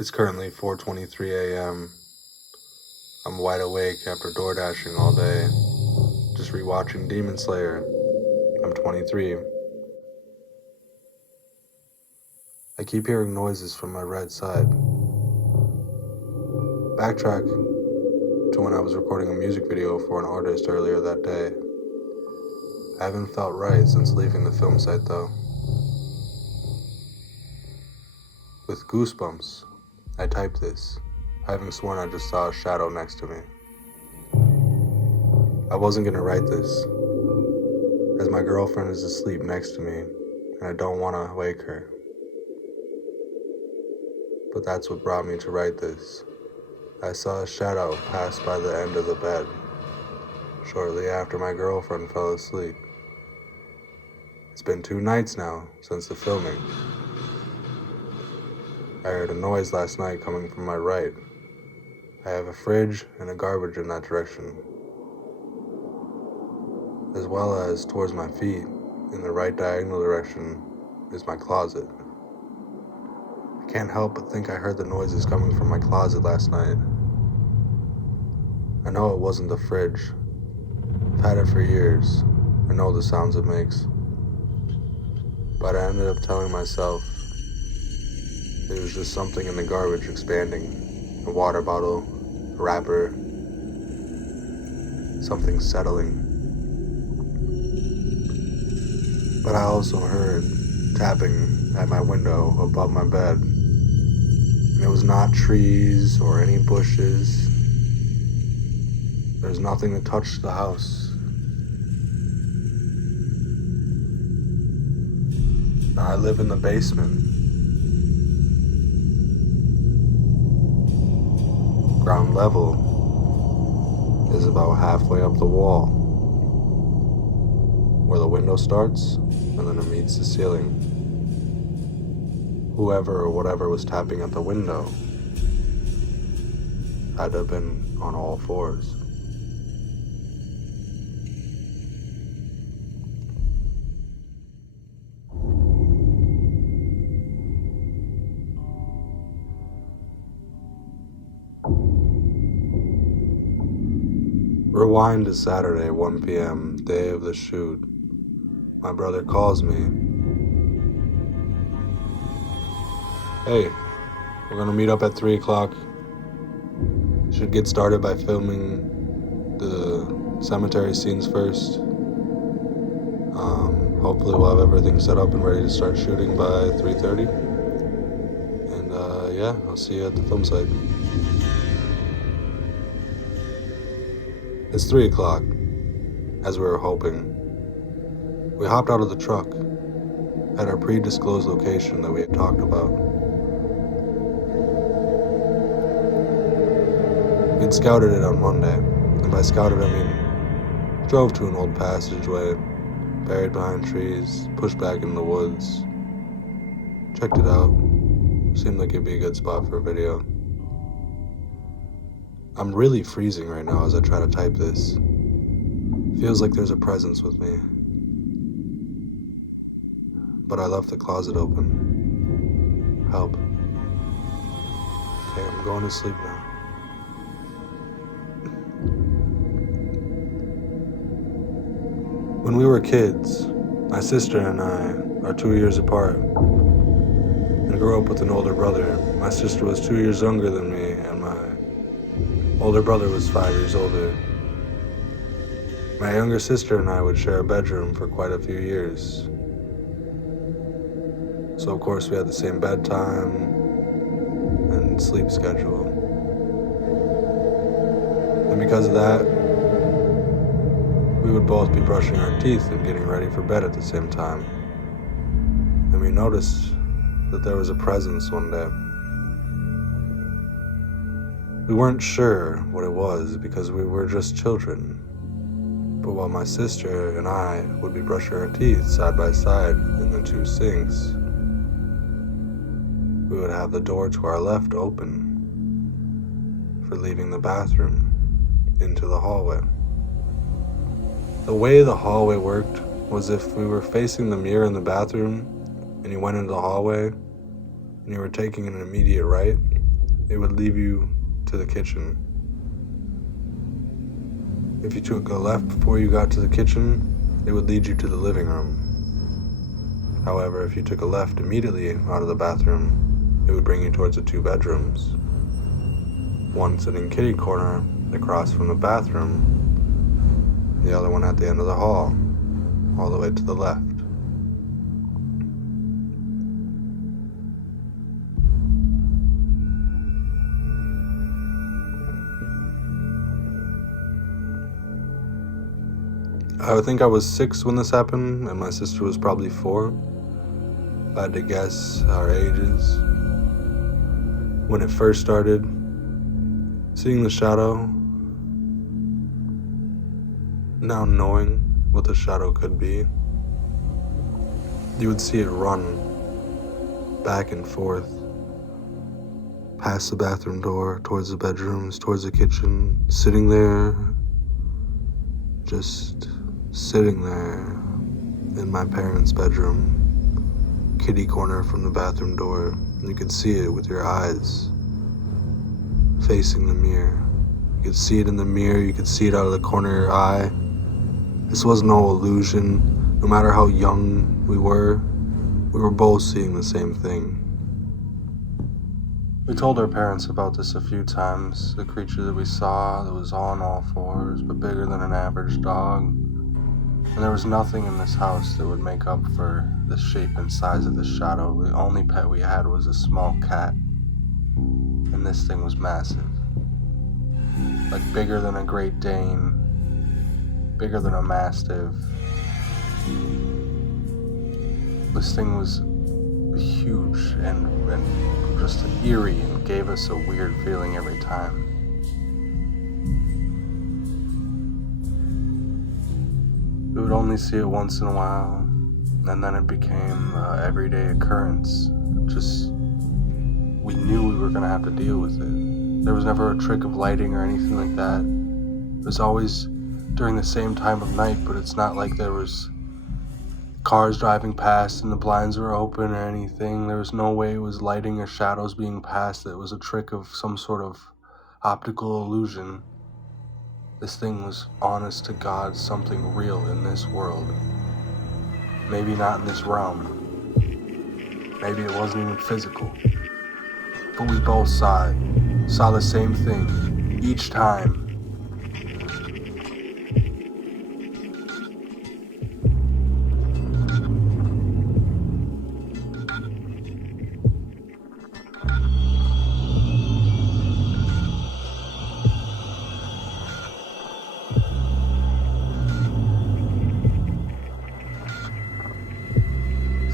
It's currently 4:23 a.m. I'm wide awake after door dashing all day, just rewatching Demon Slayer. I'm 23. I keep hearing noises from my right side. Backtrack to when I was recording a music video for an artist earlier that day. I haven't felt right since leaving the film site though. With goosebumps, I typed this, having sworn I just saw a shadow next to me. I wasn't gonna write this, as my girlfriend is asleep next to me, and I don't want to wake her. But that's what brought me to write this. I saw a shadow pass by the end of the bed, shortly after my girlfriend fell asleep. It's been 2 nights now since the filming. I heard a noise last night coming from my right. I have a fridge and a garbage in that direction, as well as towards my feet, in the right diagonal direction, is my closet. I can't help but think I heard the noises coming from my closet last night. I know it wasn't the fridge. I've had it for years. I know the sounds it makes. But I ended up telling myself it was just something in the garbage expanding. A water bottle, a wrapper, something settling. But I also heard tapping at my window above my bed. And it was not trees or any bushes. There's nothing to touch the house. I live in the basement. Ground level is about halfway up the wall, where the window starts and then it meets the ceiling. Whoever or whatever was tapping at the window had to have been on all fours. Rewind to Saturday, 1 p.m., day of the shoot. My brother calls me. Hey, we're gonna meet up at 3 o'clock. Should get started by filming the cemetery scenes first. Hopefully we'll have everything set up and ready to start shooting by 3:30. And yeah, I'll see you at the film site. It's 3 o'clock, as we were hoping. We hopped out of the truck at our pre-disclosed location that we had talked about. We'd scouted it on Monday, and by scouted I mean drove to an old passageway, buried behind trees, pushed back in the woods, checked it out, seemed like it'd be a good spot for a video. I'm really freezing right now as I try to type this. Feels like there's a presence with me. But I left the closet open. Help. Okay, I'm going to sleep now. When we were kids, my sister and I are 2 years apart and grew up with an older brother. My sister was 2 years younger than me and my older brother was 5 years older. My younger sister and I would share a bedroom for quite a few years. So of course we had the same bedtime and sleep schedule. And because of that, we would both be brushing our teeth and getting ready for bed at the same time. And we noticed that there was a presence one day. We weren't sure what it was because we were just children. But while my sister and I would be brushing our teeth side by side in the 2 sinks, we would have the door to our left open for leaving the bathroom into the hallway. The way the hallway worked was if we were facing the mirror in the bathroom and you went into the hallway and you were taking an immediate right, it would lead you to the kitchen. If you took a left before you got to the kitchen, it would lead you to the living room. However, if you took a left immediately out of the bathroom, it would bring you towards the 2 bedrooms. One sitting kitty corner across from the bathroom, the other one at the end of the hall, all the way to the left. I think I was 6 when this happened, and my sister was probably 4. If I had to guess our ages. When it first started, seeing the shadow, now knowing what the shadow could be, you would see it run back and forth, past the bathroom door, towards the bedrooms, towards the kitchen, sitting there, just sitting there in my parents' bedroom, kitty corner from the bathroom door. You could see it with your eyes facing the mirror. You could see it in the mirror, you could see it out of the corner of your eye. This was no illusion. No matter how young we were both seeing the same thing. We told our parents about this a few times, the creature that we saw that was on all 4s, but bigger than an average dog. And there was nothing in this house that would make up for the shape and size of the shadow. The only pet we had was a small cat, and this thing was massive. Like bigger than a Great Dane, bigger than a Mastiff. This thing was huge and just eerie and gave us a weird feeling every time. We would only see it once in a while, and then it became an everyday occurrence. Just, we knew we were going to have to deal with it. There was never a trick of lighting or anything like that. It was always during the same time of night, but it's not like there was cars driving past and the blinds were open or anything. There was no way it was lighting or shadows being passed. It was a trick of some sort of optical illusion. This thing was, honest to God, something real in this world. Maybe not in this realm. Maybe it wasn't even physical. But we both saw the same thing each time.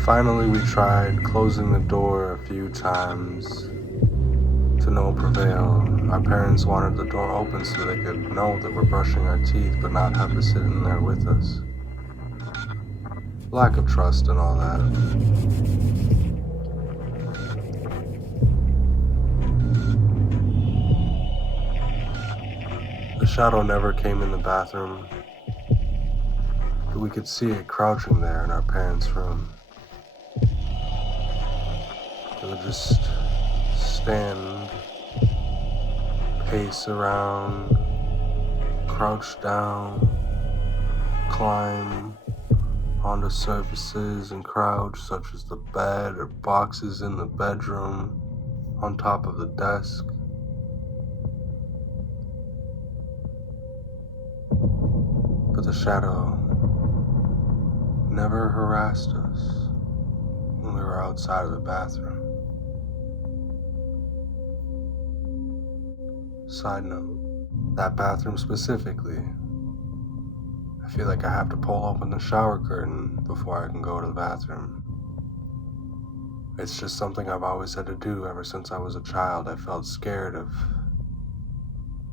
Finally, we tried closing the door a few times, to no avail. Our parents wanted the door open so they could know that we're brushing our teeth but not have to sit in there with us. Lack of trust and all that. The shadow never came in the bathroom, but we could see it crouching there in our parents' room. It would just stand, pace around, crouch down, climb onto surfaces and crouch, such as the bed or boxes in the bedroom, on top of the desk. But the shadow never harassed us when we were outside of the bathroom. Side note, that bathroom specifically, I feel like I have to pull open the shower curtain before I can go to the bathroom. It's just something I've always had to do ever since I was a child. I felt scared of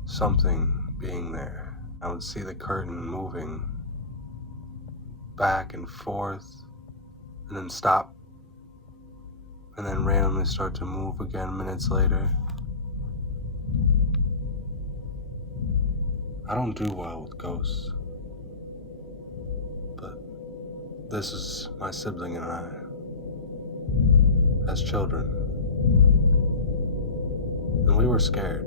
something being there. I would see the curtain moving back and forth, and then stop, and then randomly start to move again minutes later. I don't do well with ghosts, but this is my sibling and I, as children. and we were scared.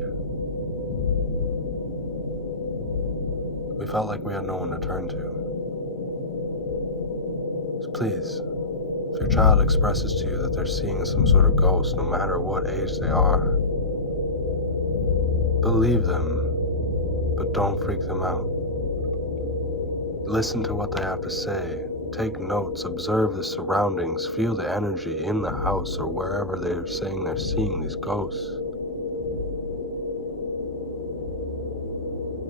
We felt like we had no one to turn to. So please, if your child expresses to you that they're seeing some sort of ghost, no matter what age they are, believe them, but don't freak them out. Listen to what they have to say. Take notes, observe the surroundings, feel the energy in the house or wherever they're saying they're seeing these ghosts.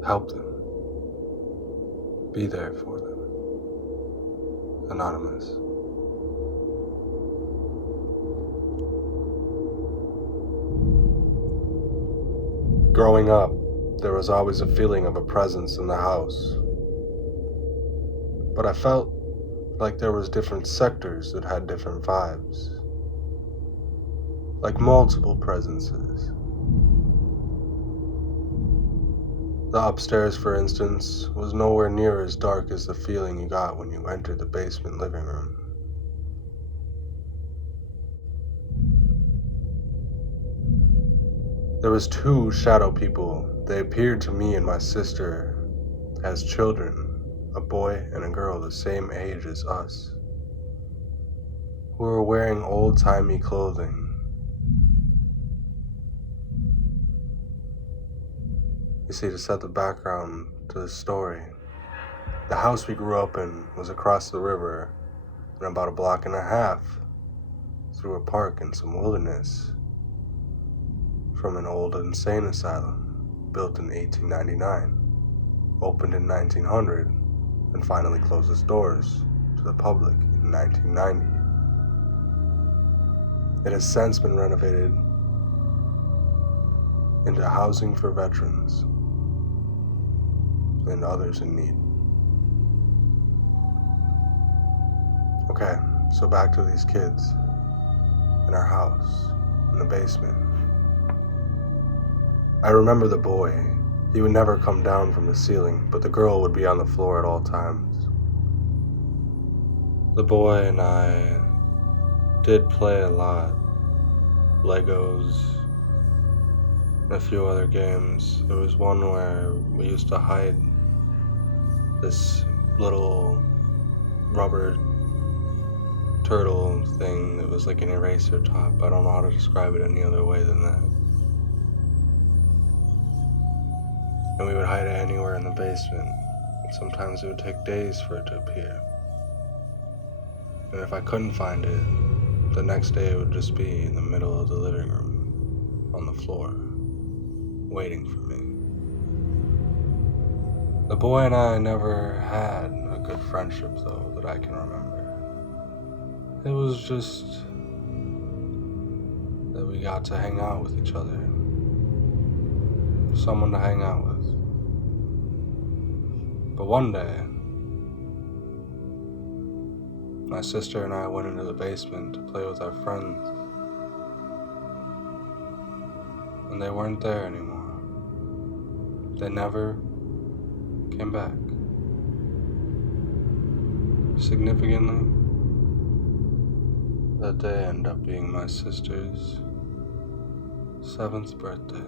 Help them. Be there for them. Anonymous. Growing up, there was always a feeling of a presence in the house. But I felt like there was different sectors that had different vibes. Like multiple presences. The upstairs, for instance, was nowhere near as dark as the feeling you got when you entered the basement living room. There was two shadow people. They appeared to me and my sister as children, a boy and a girl the same age as us, who were wearing old-timey clothing. You see, to set the background to the story, the house we grew up in was across the river and about a block and a half through a park and some wilderness from an old insane asylum built in 1899, opened in 1900, and finally closed its doors to the public in 1990. It has since been renovated into housing for veterans and others in need. Okay, so back to these kids in our house, in the basement. I remember the boy. He would never come down from the ceiling, but the girl would be on the floor at all times. The boy and I did play a lot. Legos, and a few other games. There was one where we used to hide this little rubber turtle thing that was like an eraser top. I don't know how to describe it any other way than that. And we would hide it anywhere in the basement. Sometimes it would take days for it to appear. And if I couldn't find it, the next day it would just be in the middle of the living room, on the floor, waiting for me. The boy and I never had a good friendship, though, that I can remember. It was just that we got to hang out with each other. Someone to hang out with. But one day, my sister and I went into the basement to play with our friends. And they weren't there anymore. They never came back. Significantly, that day ended up being my sister's 7th birthday.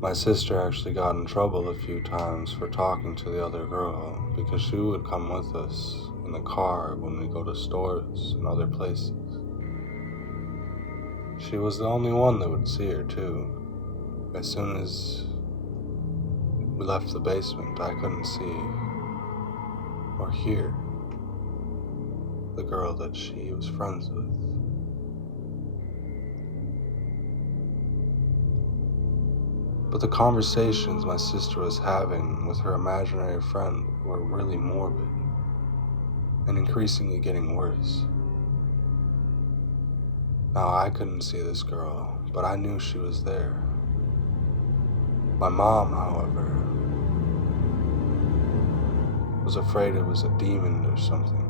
My sister actually got in trouble a few times for talking to the other girl because she would come with us in the car when we go to stores and other places. She was the only one that would see her too. As soon as we left the basement, I couldn't see or hear the girl that she was friends with. But the conversations my sister was having with her imaginary friend were really morbid and increasingly getting worse. Now, I couldn't see this girl, but I knew she was there. My mom, however, was afraid it was a demon or something.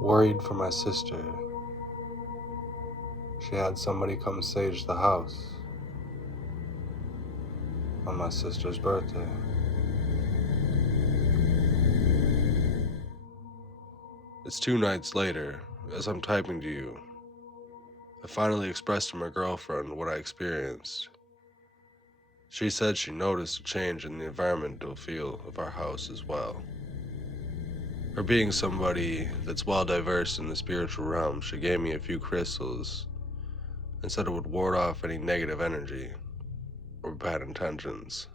Worried for my sister, she had somebody come sage the house on my sister's birthday. It's 2 nights later, as I'm typing to you. I finally expressed to my girlfriend what I experienced. She said she noticed a change in the environmental feel of our house as well. Her being somebody that's well diverse in the spiritual realm, she gave me a few crystals and said it would ward off any negative energy or bad intentions.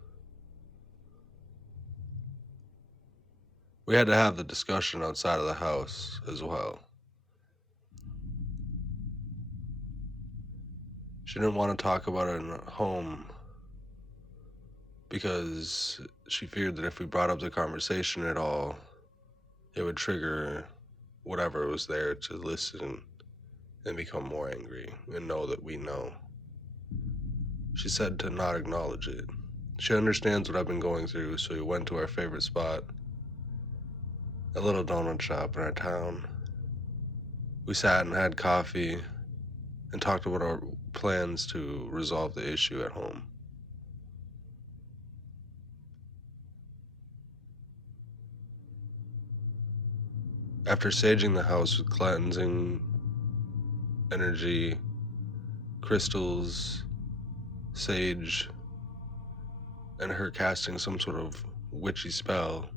We had to have the discussion outside of the house as well. She didn't want to talk about it in home because she feared that if we brought up the conversation at all, it would trigger whatever was there to listen and become more angry and know that we know. She said to not acknowledge it. She understands what I've been going through, so we went to our favorite spot, a little donut shop in our town. We sat and had coffee and talked about our plans to resolve the issue at home. After saging the house with cleansing, energy, crystals, sage, and her casting some sort of witchy spell,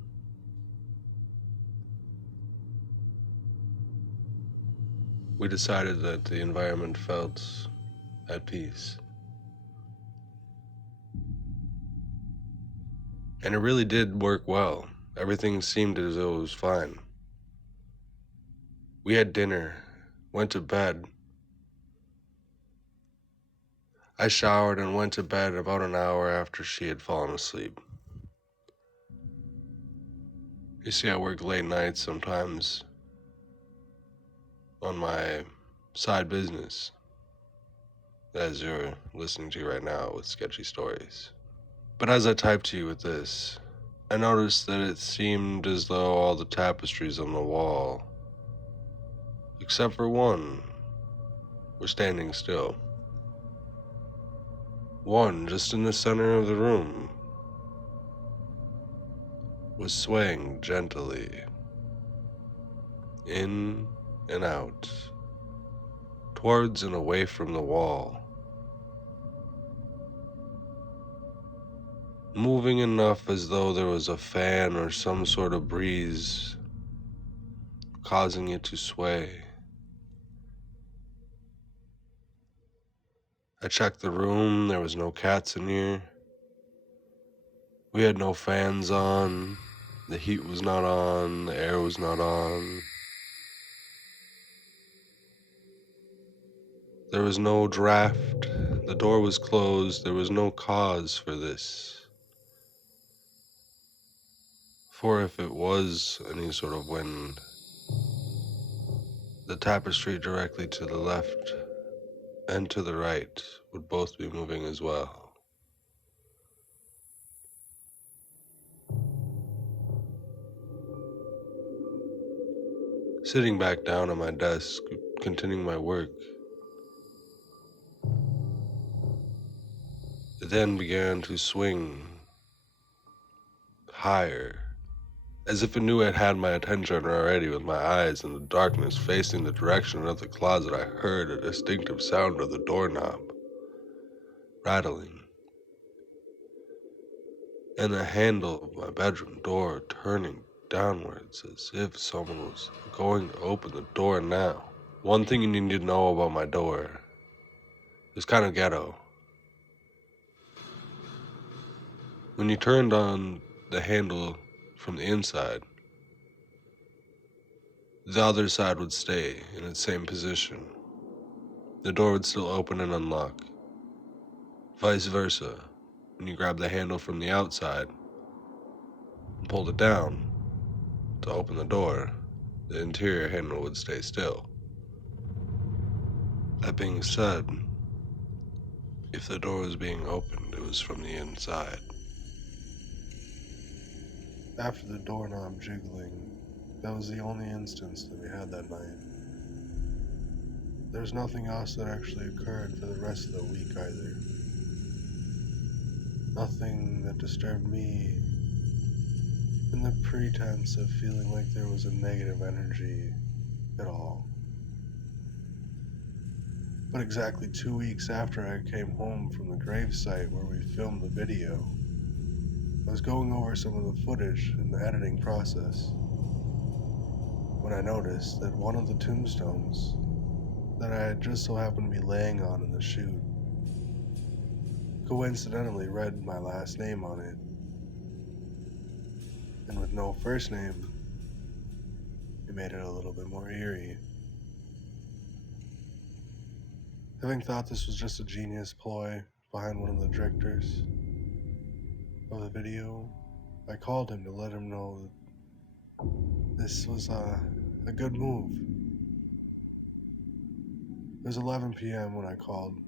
we decided that the environment felt at peace. And it really did work well. Everything seemed as though it was fine. We had dinner, went to bed. I showered and went to bed about an hour after she had fallen asleep. You see, I work late nights sometimes on my side business, as you're listening to right now with Sketchy Stories. But as I typed to you with this, I noticed that it seemed as though all the tapestries on the wall, except for one, were standing still. One, just in the center of the room, was swaying gently, in and out, towards and away from the wall, moving enough as though there was a fan or some sort of breeze causing it to sway. I checked the room, there was no cats in here. We had no fans on, the heat was not on, the air was not on. There was no draft, the door was closed, there was no cause for this. For if it was any sort of wind, the tapestry directly to the left and to the right would both be moving as well. Sitting back down at my desk, continuing my work, it then began to swing higher, as if it knew it had my attention already. With my eyes in the darkness facing the direction of the closet, I heard a distinctive sound of the doorknob rattling, and the handle of my bedroom door turning downwards as if someone was going to open the door now. One thing you need to know about my door, it's kind of ghetto. When you turned on the handle from the inside, the other side would stay in its same position. The door would still open and unlock. Vice versa, when you grab the handle from the outside and pulled it down to open the door, the interior handle would stay still. That being said, if the door was being opened, it was from the inside. After the doorknob jiggling, that was the only instance that we had that night. There's nothing else that actually occurred for the rest of the week either. Nothing that disturbed me in the pretense of feeling like there was a negative energy at all. But exactly 2 weeks after I came home from the gravesite where we filmed the video, I was going over some of the footage in the editing process when I noticed that one of the tombstones that I had just so happened to be laying on in the shoot coincidentally read my last name on it, and with no first name, it made it a little bit more eerie. Having thought this was just a genius ploy behind one of the directors of the video, I called him to let him know that this was a good move. It was 11 p.m. when I called.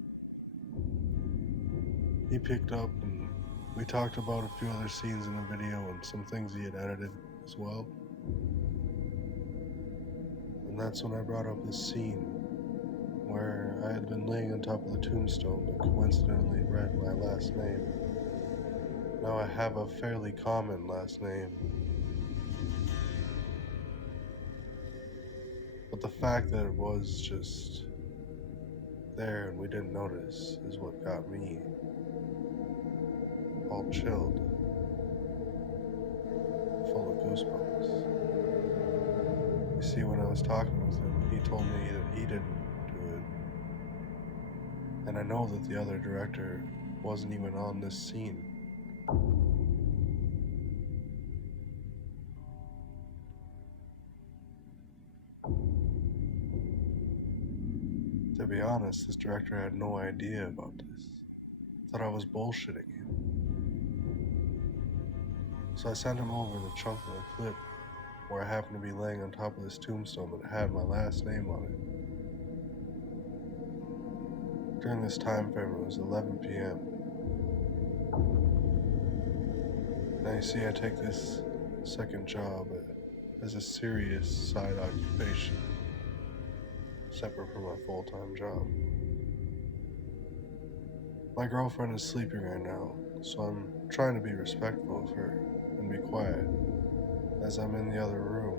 He picked up and we talked about a few other scenes in the video and some things he had edited as well. And that's when I brought up this scene where I had been laying on top of the tombstone that coincidentally read my last name. Now I have a fairly common last name, but the fact that it was just there and we didn't notice is what got me all chilled, full of goosebumps. You see, when I was talking with him, he told me that he didn't do it, and I know that the other director wasn't even on this scene. To be honest, this director had no idea about this. Thought I was bullshitting him. So I sent him over the chunk of the clip where I happened to be laying on top of this tombstone that had my last name on it. During this time frame, it was 11 p.m. Now you see, I take this second job as a serious side occupation, separate from my full-time job. My girlfriend is sleeping right now, so I'm trying to be respectful of her and be quiet as I'm in the other room.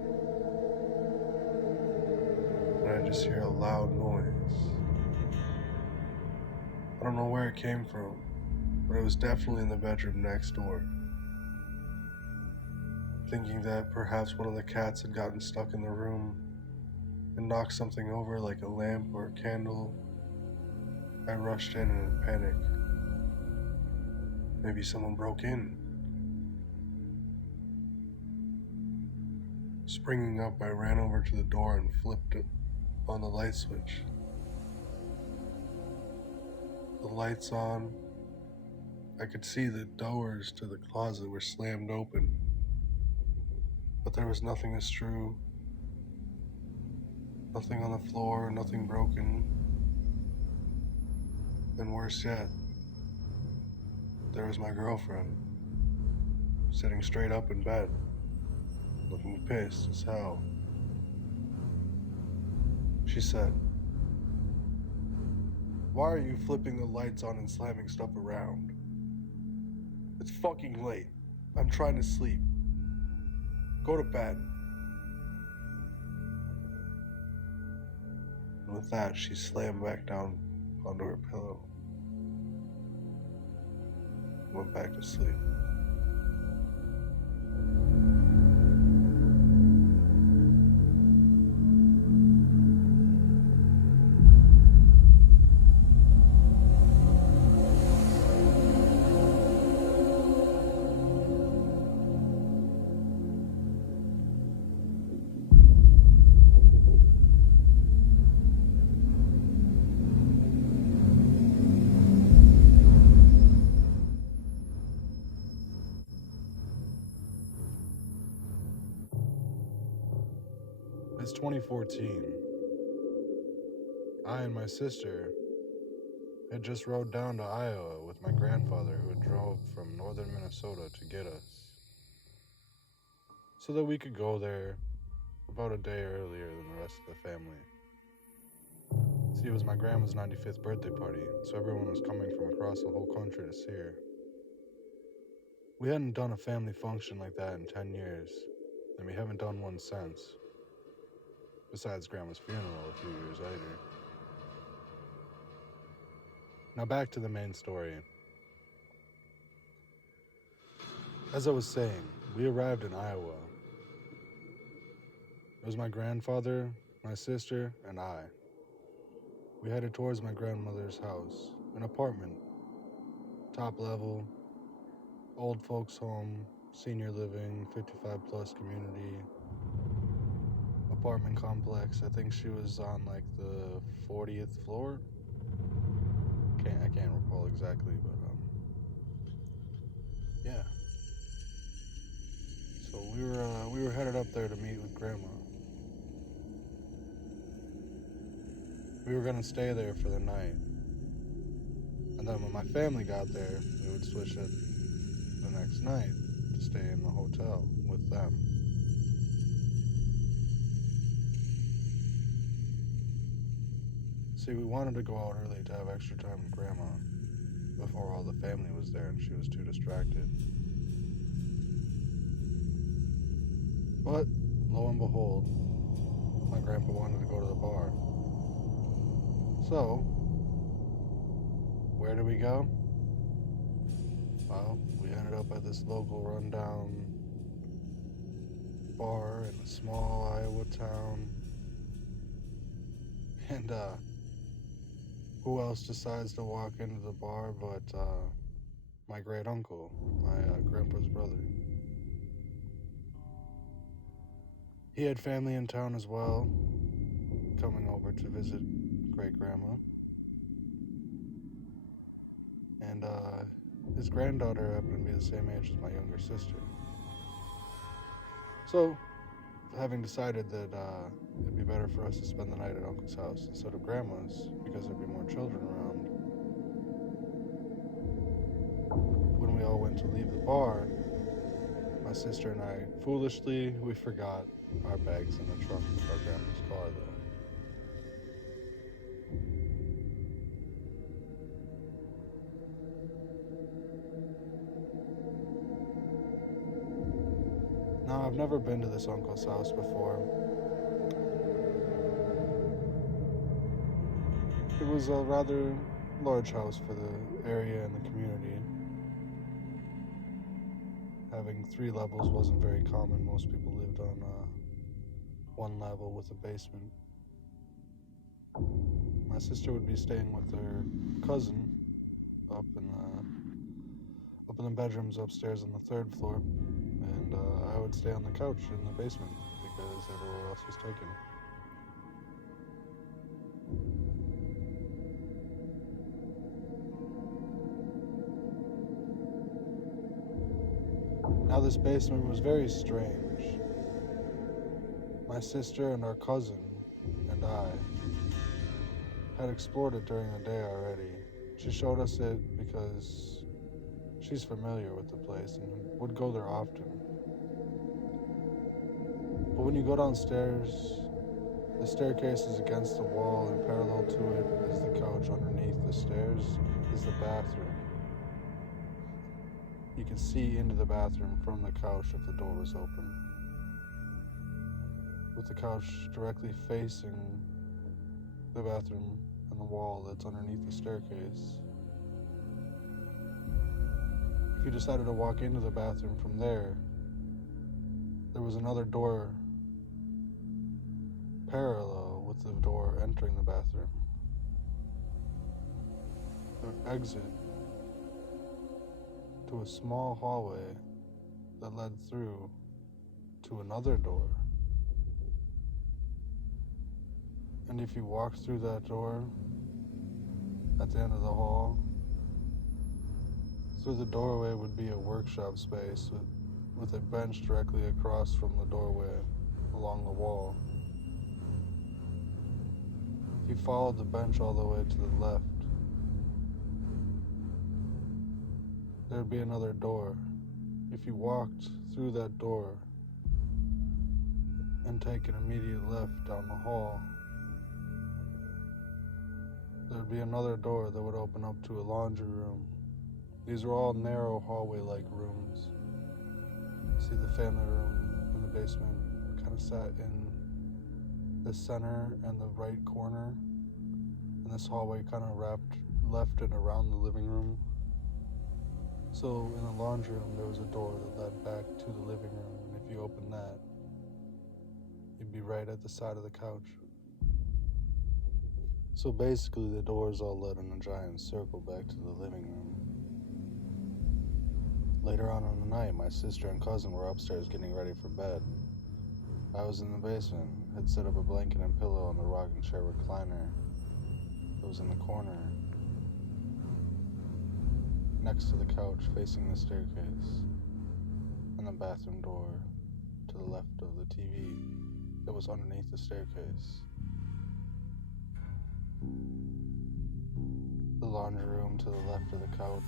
And I just hear a loud noise. I don't know where it came from, but it was definitely in the bedroom next door. Thinking that perhaps one of the cats had gotten stuck in the room and knocked something over like a lamp or a candle, I rushed in a panic. Maybe someone broke in. Springing up, I ran over to the door and flipped it on the light switch. The lights on. I could see the doors to the closet were slammed open, but there was nothing askew, nothing on the floor, nothing broken. And worse yet, there was my girlfriend, sitting straight up in bed, looking pissed as hell. She said, "Why are you flipping the lights on and slamming stuff around? It's fucking late. I'm trying to sleep. Go to bed." And with that, she slammed back down onto her pillow and went back to sleep. It's 2014. I and my sister had just rode down to Iowa with my grandfather, who had drove from northern Minnesota to get us, so that we could go there about a day earlier than the rest of the family. See, it was my grandma's 95th birthday party, so everyone was coming from across the whole country to see her. We hadn't done a family function like that in 10 years, and we haven't done one since. besides Grandma's funeral a few years later. Now back to the main story. As I was saying, we arrived in Iowa. It was my grandfather, my sister, and I. We headed towards my grandmother's house, an apartment, top level, old folks home, senior living, 55 plus community, apartment complex. I think she was on like the 40th floor. I can't recall exactly, but yeah. So we were headed up there to meet with Grandma. We were gonna stay there for the night, and then when my family got there, we would switch it the next night to stay in the hotel with them. See, we wanted to go out early to have extra time with Grandma before all the family was there and she was too distracted. But lo and behold, my grandpa wanted to go to the bar. So, where did we go? Well, we ended up at this local rundown bar in a small Iowa town. And who else decides to walk into the bar but my great uncle, my grandpa's brother. He had family in town as well, coming over to visit great grandma. And his granddaughter happened to be the same age as my younger sister. So, having decided that it'd be better for us to spend the night at Uncle's house instead of Grandma's because there'd be more children around, when we all went to leave the bar, my sister and I, foolishly, we forgot our bags in the trunk of our grandma's car, though. Now, I've never been to this uncle's house before. It was a rather large house for the area and the community. Having 3 levels wasn't very common. Most people lived on one level with a basement. My sister would be staying with her cousin up in the bedrooms upstairs on the 3rd floor, and I would stay on the couch in the basement because everywhere else was taken. Now this basement was very strange. My sister and our cousin and I had explored it during the day already. She showed us it because she's familiar with the place and would go there often. But when you go downstairs, the staircase is against the wall, and parallel to it is the couch. Underneath the stairs is the bathroom. You can see into the bathroom from the couch if the door was open, with the couch directly facing the bathroom and the wall that's underneath the staircase. If you decided to walk into the bathroom from there, there was another door parallel with the door entering the bathroom. An exit to a small hallway that led through to another door. And if you walked through that door, at the end of the hall, through the doorway would be a workshop space with a bench directly across from the doorway along the wall. If you followed the bench all the way to the left, there'd be another door. If you walked through that door and take an immediate left down the hall, there'd be another door that would open up to a laundry room. These were all narrow hallway-like rooms. See, the family room in the basement kind of sat in the center and the right corner, and this hallway kind of wrapped left and around the living room. So in the laundry room, there was a door that led back to the living room, and if you opened that, you'd be right at the side of the couch. So basically, the doors all led in a giant circle back to the living room. Later on in the night, my sister and cousin were upstairs getting ready for bed. I was in the basement, had set up a blanket and pillow on the rocking chair recliner that was in the corner, next to the couch facing the staircase, and the bathroom door to the left of the TV that was underneath the staircase. The laundry room to the left of the couch.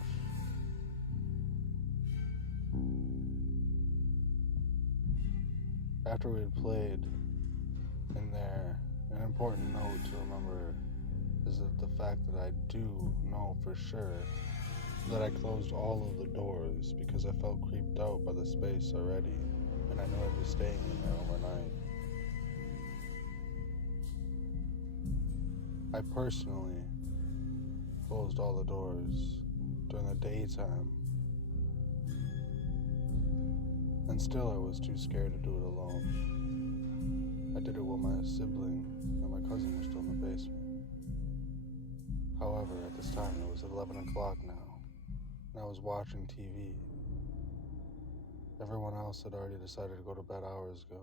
After we had played in there, an important note to remember is that the fact that I do know for sure that I closed all of the doors because I felt creeped out by the space already, and I knew I'd be staying in there overnight. I personally closed all the doors during the daytime, and still I was too scared to do it alone. I did it while my sibling and my cousin were still in the basement. However, at this time it was 11 o'clock now, and I was watching TV. Everyone else had already decided to go to bed hours ago.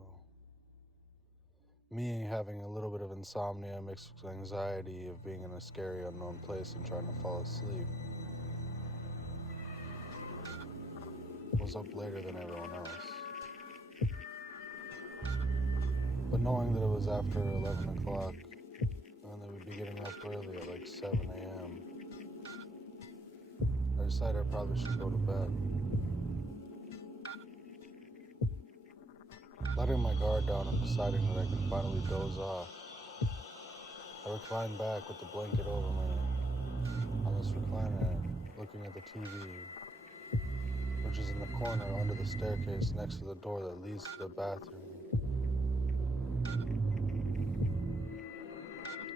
Me having a little bit of insomnia mixed with anxiety of being in a scary unknown place and trying to fall asleep was up later than everyone else. But knowing that it was after 11 o'clock and they would be getting up early at like 7 a.m., I decided I probably should go to bed. Letting my guard down and deciding that I could finally doze off, I reclined back with the blanket over me on this recliner, looking at the TV, which is in the corner under the staircase next to the door that leads to the bathroom.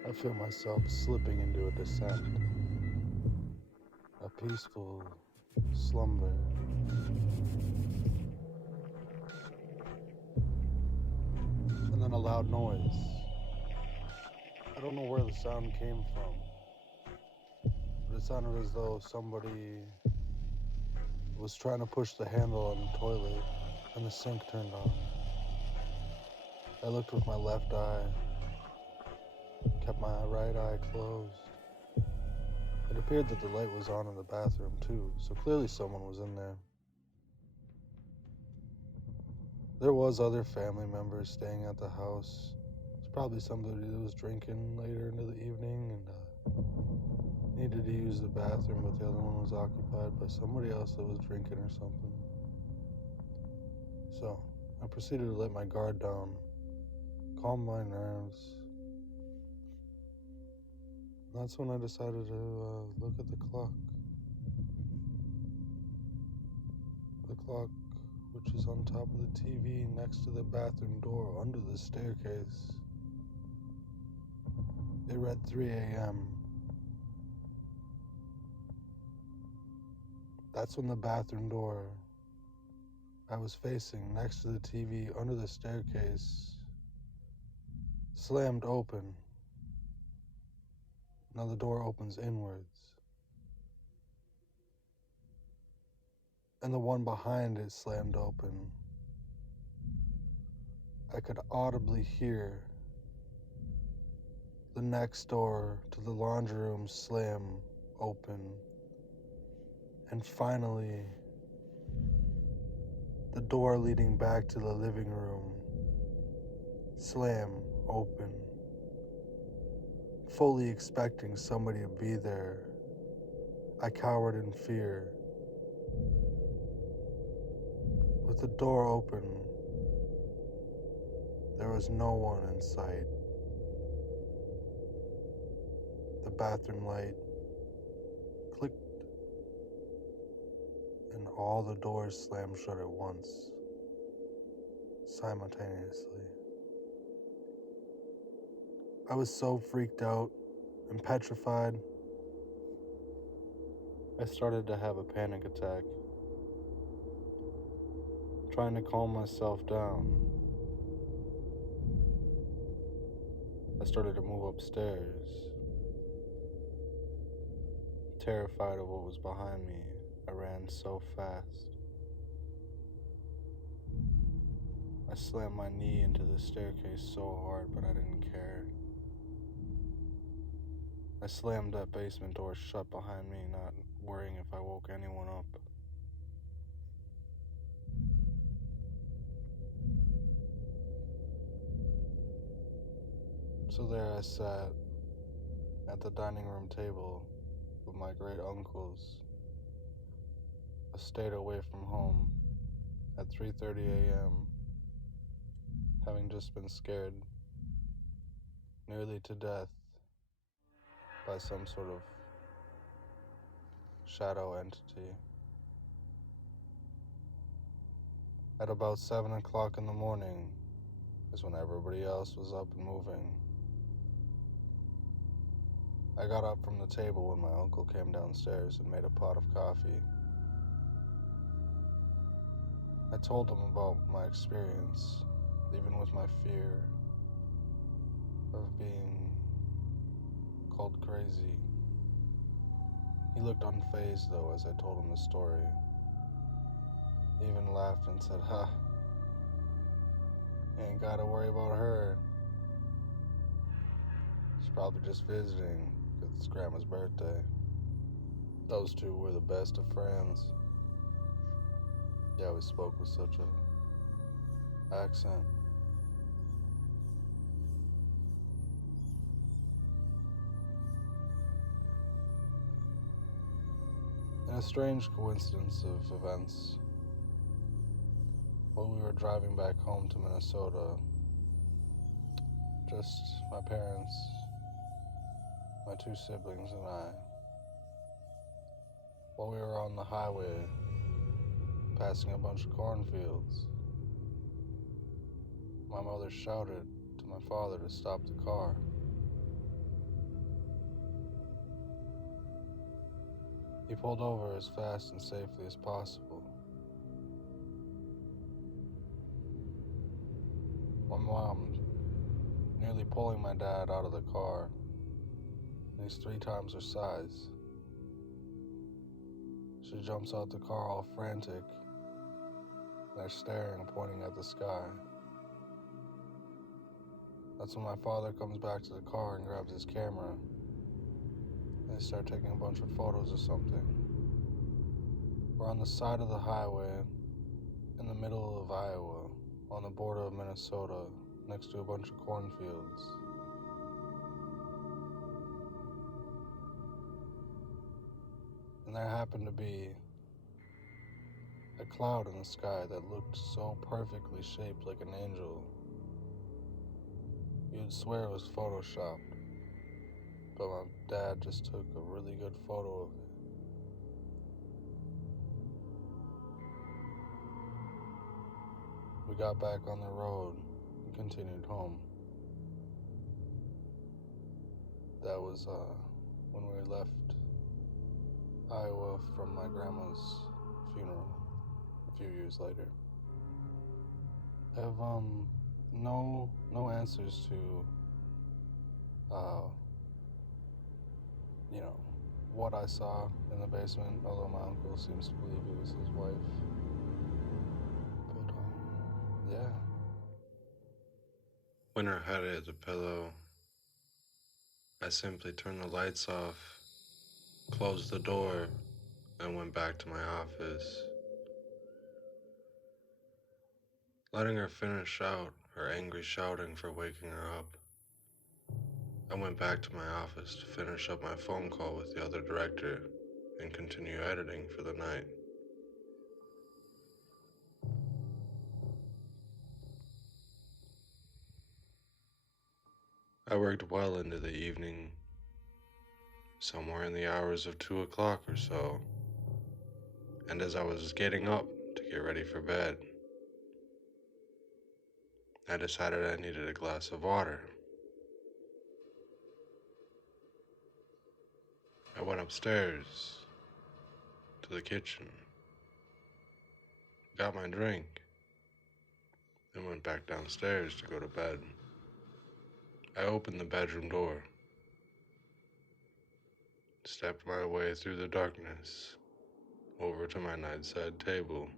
I feel myself slipping into a descent, a peaceful slumber. And then a loud noise. I don't know where the sound came from, but it sounded as though somebody was trying to push the handle on the toilet and the sink turned on. I looked with my left eye, kept my right eye closed. It appeared that the light was on in the bathroom too, so clearly someone was in there. There was other family members staying at the house. It's probably somebody that was drinking later into the evening and needed to use the bathroom, but the other one was occupied by somebody else that was drinking or something. So I proceeded to let my guard down, calm my nerves. That's when I decided to look at the clock. The clock, which is on top of the TV next to the bathroom door under the staircase. It read 3 a.m. That's when the bathroom door I was facing next to the TV under the staircase slammed open. Now the door opens inwards. And the one behind it slammed open. I could audibly hear the next door to the laundry room slam open. And finally, the door leading back to the living room slam open. Fully expecting somebody to be there, I cowered in fear. With the door open, there was no one in sight. The bathroom light clicked, and all the doors slammed shut at once, simultaneously. I was so freaked out and petrified. I started to have a panic attack. Trying to calm myself down, I started to move upstairs. Terrified of what was behind me, I ran so fast. I slammed my knee into the staircase so hard, but I didn't care. I slammed that basement door shut behind me, not worrying if I woke anyone up. So there I sat at the dining room table with my great uncles, a state away from home, at 3:30 a.m., having just been scared nearly to death by some sort of shadow entity. At about 7 o'clock in the morning is when everybody else was up and moving. I got up from the table when my uncle came downstairs and made a pot of coffee. I told him about my experience, even with my fear of being called crazy. He looked unfazed though as I told him the story. He even laughed and said, "Ha, you ain't gotta worry about her. She's probably just visiting because it's Grandma's birthday." Those two were the best of friends. They always spoke with such a accent. In a strange coincidence of events, while we were driving back home to Minnesota, just my parents, my two siblings, and I, while we were on the highway passing a bunch of cornfields, my mother shouted to my father to stop the car. He pulled over as fast and safely as possible. My mom nearly pulling my dad out of the car, and he's 3 times her size. She jumps out the car all frantic, and they're staring and pointing at the sky. That's when my father comes back to the car and grabs his camera, and they start taking a bunch of photos of something. We're on the side of the highway, in the middle of Iowa, on the border of Minnesota, next to a bunch of cornfields. And there happened to be a cloud in the sky that looked so perfectly shaped like an angel. You'd swear it was photoshopped, but my dad just took a really good photo of it. We got back on the road and continued home. That was when we left Iowa from my grandma's funeral a few years later. I have no answers to what I saw in the basement, although my uncle seems to believe it was his wife. But yeah. When her head hit the pillow, I simply turned the lights off, closed the door, and went back to my office. Letting her finish out her angry shouting for waking her up, I went back to my office to finish up my phone call with the other director and continue editing for the night. I worked well into the evening, somewhere in the hours of 2 o'clock or so, and as I was getting up to get ready for bed, I decided I needed a glass of water. I went upstairs to the kitchen, got my drink, and went back downstairs to go to bed. I opened the bedroom door, stepped my way through the darkness over to my nightside table,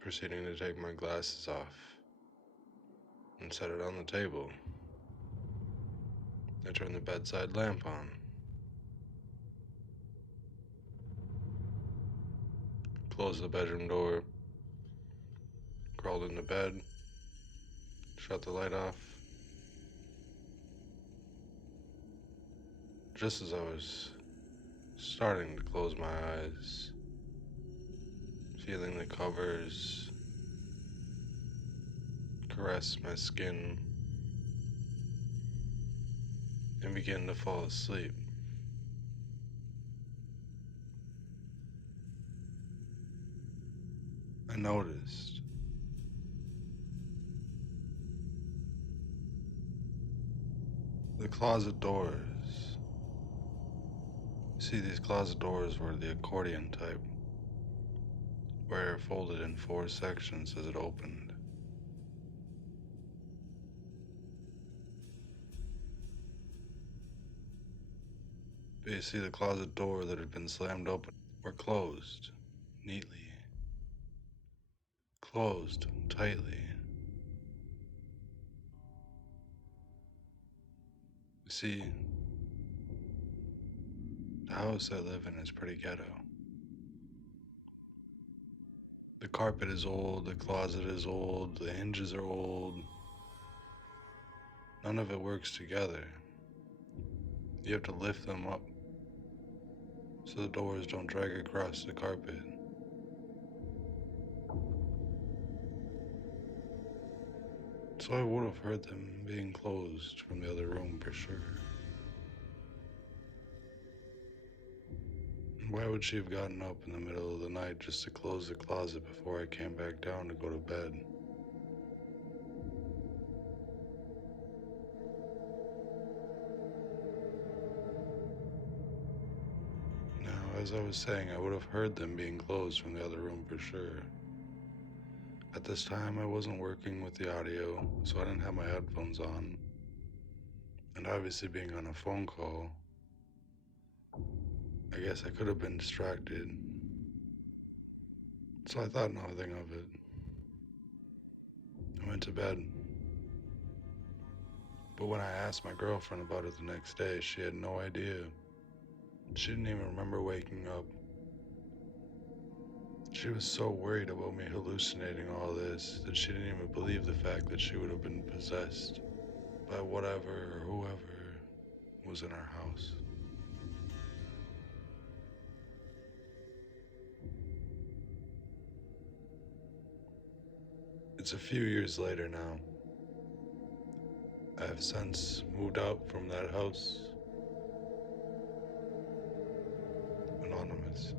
proceeding to take my glasses off and set it on the table. I turned the bedside lamp on, closed the bedroom door, crawled into bed, shut the light off. Just as I was starting to close my eyes, feeling the covers caress my skin and begin to fall asleep, I noticed the closet doors. See, these closet doors were the accordion type, where it folded in 4 sections as it opened. But you see, the closet door that had been slammed open were closed neatly, closed tightly. You see, the house I live in is pretty ghetto. The carpet is old, the closet is old, the hinges are old. None of it works together. You have to lift them up so the doors don't drag across the carpet. So I would have heard them being closed from the other room for sure. Why would she have gotten up in the middle of the night just to close the closet before I came back down to go to bed? Now, as I was saying, I would have heard them being closed from the other room for sure. At this time, I wasn't working with the audio, so I didn't have my headphones on. And obviously, being on a phone call, I guess I could have been distracted. So I thought nothing of it. I went to bed. But when I asked my girlfriend about it the next day, she had no idea. She didn't even remember waking up. She was so worried about me hallucinating all this that she didn't even believe the fact that she would have been possessed by whatever or whoever was in our house. It's a few years later now. I have since moved out from that house. Anonymous.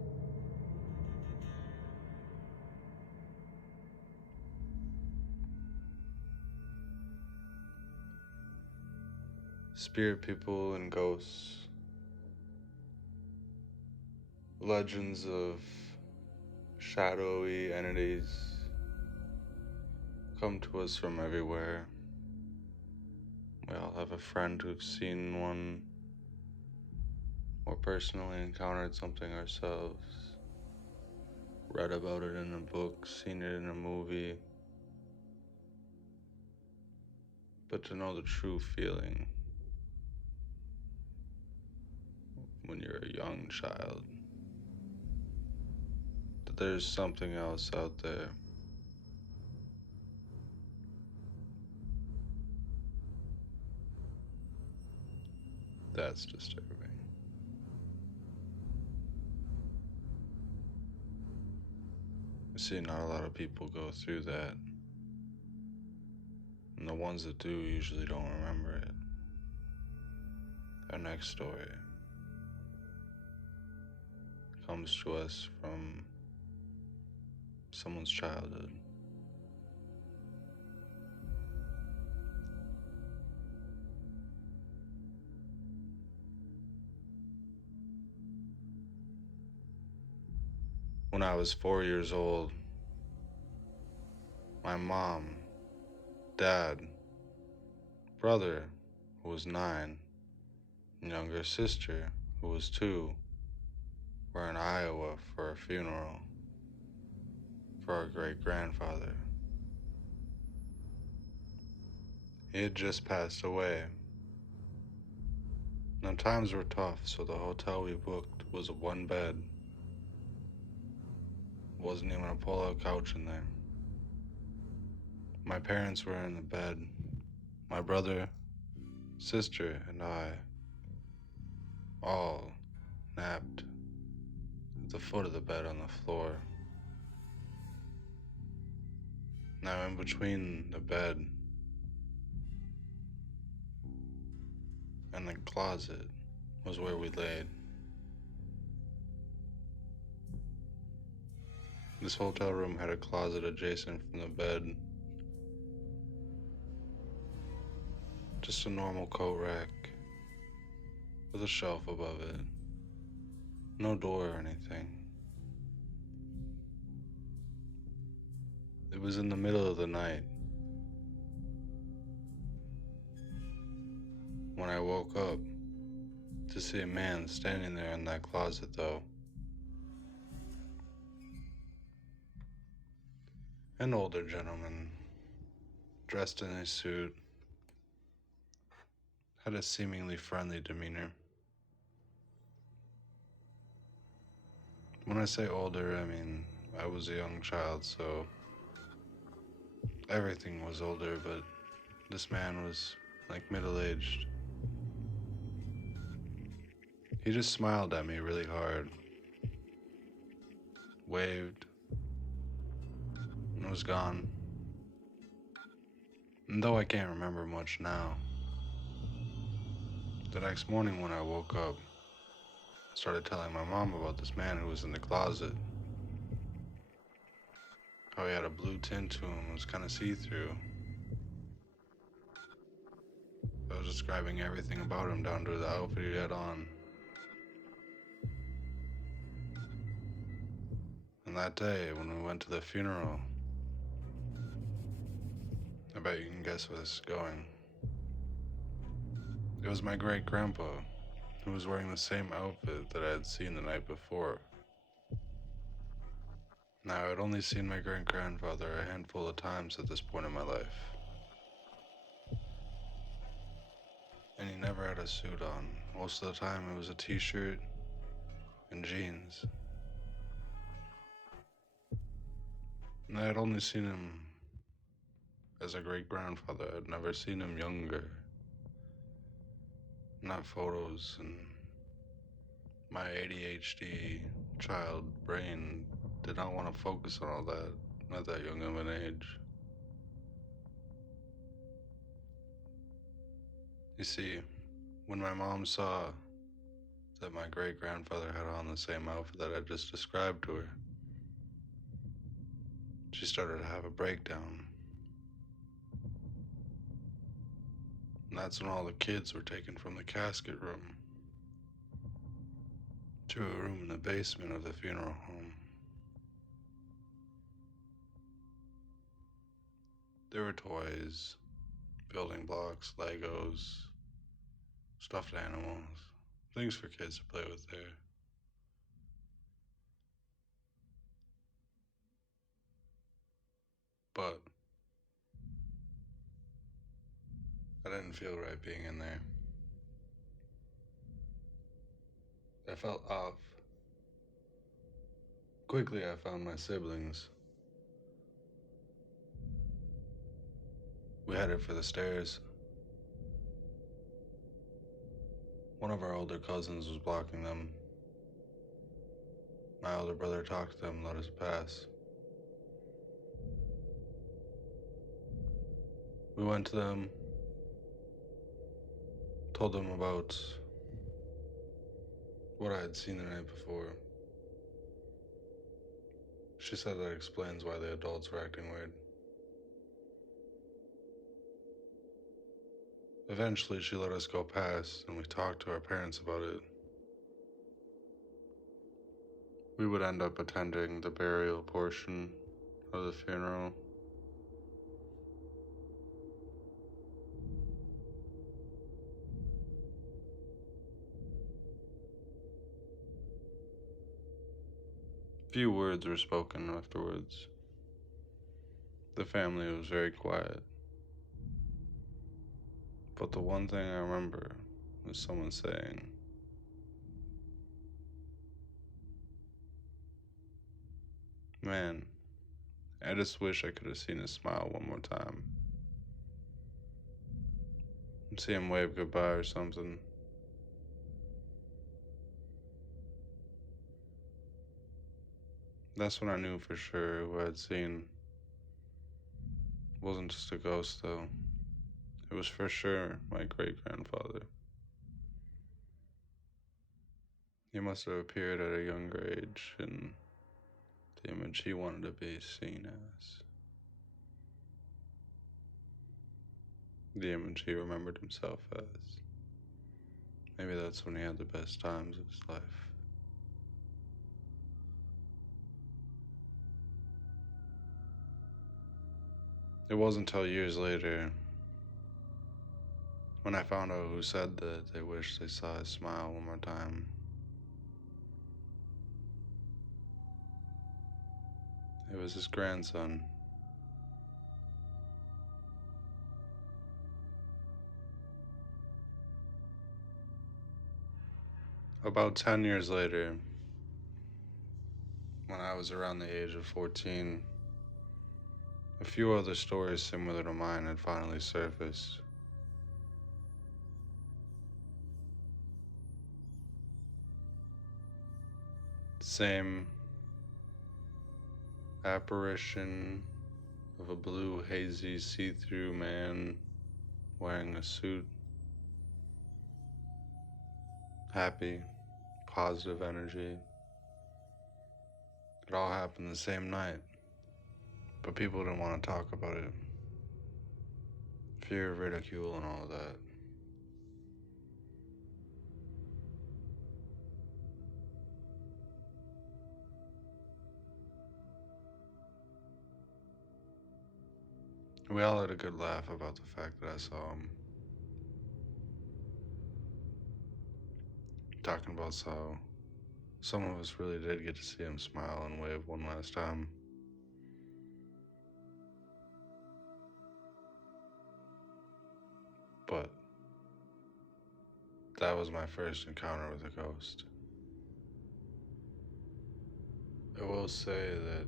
Spirit people and ghosts. Legends of shadowy entities come to us from everywhere. We all have a friend who's seen one or personally encountered something ourselves, read about it in a book, seen it in a movie. But to know the true feeling when you're a young child, that there's something else out there. That's disturbing. You see, not a lot of people go through that, and the ones that do usually don't remember it. Our next story comes to us from someone's childhood. When I was 4 years old, my mom, dad, brother, who was 9, and younger sister, who was 2, were in Iowa for a funeral for our great-grandfather. He had just passed away. Now times were tough, so the hotel we booked was a 1-bed. Wasn't even a pull-out couch in there. My parents were in the bed. My brother, sister, and I all napped at the foot of the bed on the floor. Now in between the bed and the closet was where we laid. This hotel room had a closet adjacent from the bed. Just a normal coat rack with a shelf above it. No door or anything. It was in the middle of the night when I woke up to see a man standing there in that closet, though. An older gentleman, dressed in a suit, had a seemingly friendly demeanor. When I say older, I mean I was a young child, so everything was older, but this man was like middle-aged. He just smiled at me really hard, waved, and was gone. And though I can't remember much now, the next morning when I woke up, I started telling my mom about this man who was in the closet. How he had a blue tint to him, was kind of see-through. I was describing everything about him down to the outfit he had on. And that day, when we went to the funeral, I bet you can guess where this is going. It was my great-grandpa, who was wearing the same outfit that I had seen the night before. Now, I had only seen my great-grandfather a handful of times at this point in my life. And he never had a suit on. Most of the time, it was a t-shirt and jeans. And I had only seen him as a great-grandfather. I had never seen him younger. Not photos, and my ADHD child brain did not want to focus on all that at that young of an age. You see, when my mom saw that my great-grandfather had on the same outfit that I just described to her, she started to have a breakdown. And that's when all the kids were taken from the casket room to a room in the basement of the funeral home. There were toys, building blocks, Legos, stuffed animals, things for kids to play with there. But I didn't feel right being in there. I felt off. Quickly, I found my siblings. We headed for the stairs. One of our older cousins was blocking them. My older brother talked to them, let us pass. We went to them, told them about what I had seen the night before. She said that explains why the adults were acting weird. Eventually, she let us go past, and we talked to our parents about it. we would end up attending the burial portion of the funeral. Few words were spoken afterwards. The family was very quiet. But the one thing I remember was someone saying, "Man, I just wish I could have seen his smile one more time. And see him wave goodbye or something." That's when I knew for sure who I'd seen wasn't just a ghost, though. It was for sure my great-grandfather. He must have appeared at a younger age in the image he wanted to be seen as. The image he remembered himself as. Maybe that's when he had the best times of his life. It wasn't until years later when I found out who said that they wished they saw his smile one more time. It was his grandson. About 10 years later, when I was around the age of 14, a few other stories similar to mine had finally surfaced. Same apparition of a blue, hazy, see-through man wearing a suit. Happy, positive energy. It all happened the same night, but people didn't want to talk about it. Fear of ridicule and all of that. We all had a good laugh about the fact that I saw him. Talking about how some of us really did get to see him smile and wave one last time. But that was my first encounter with a ghost. I will say that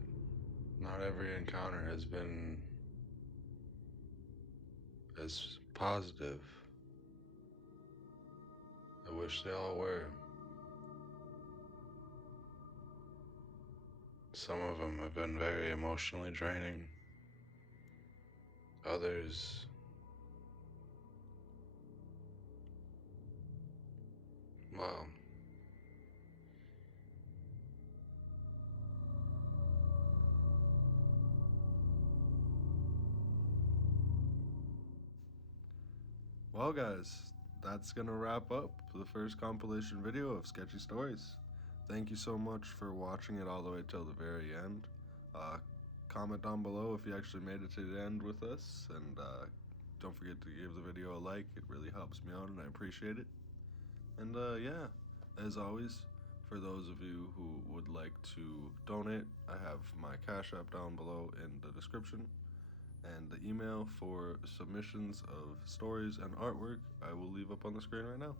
not every encounter has been as positive. I wish they all were. Some of them have been very emotionally draining. Others, well, well, guys, that's gonna wrap up the first compilation video of Sketchy Stories. Thank you so much for watching it all the way till the very end. Comment down below if you actually made it to the end with us, and don't forget to give the video a like. It really helps me out and I appreciate it. And yeah, as always, for those of you who would like to donate, I have my Cash App down below in the description. And the email for submissions of stories and artwork I will leave up on the screen right now.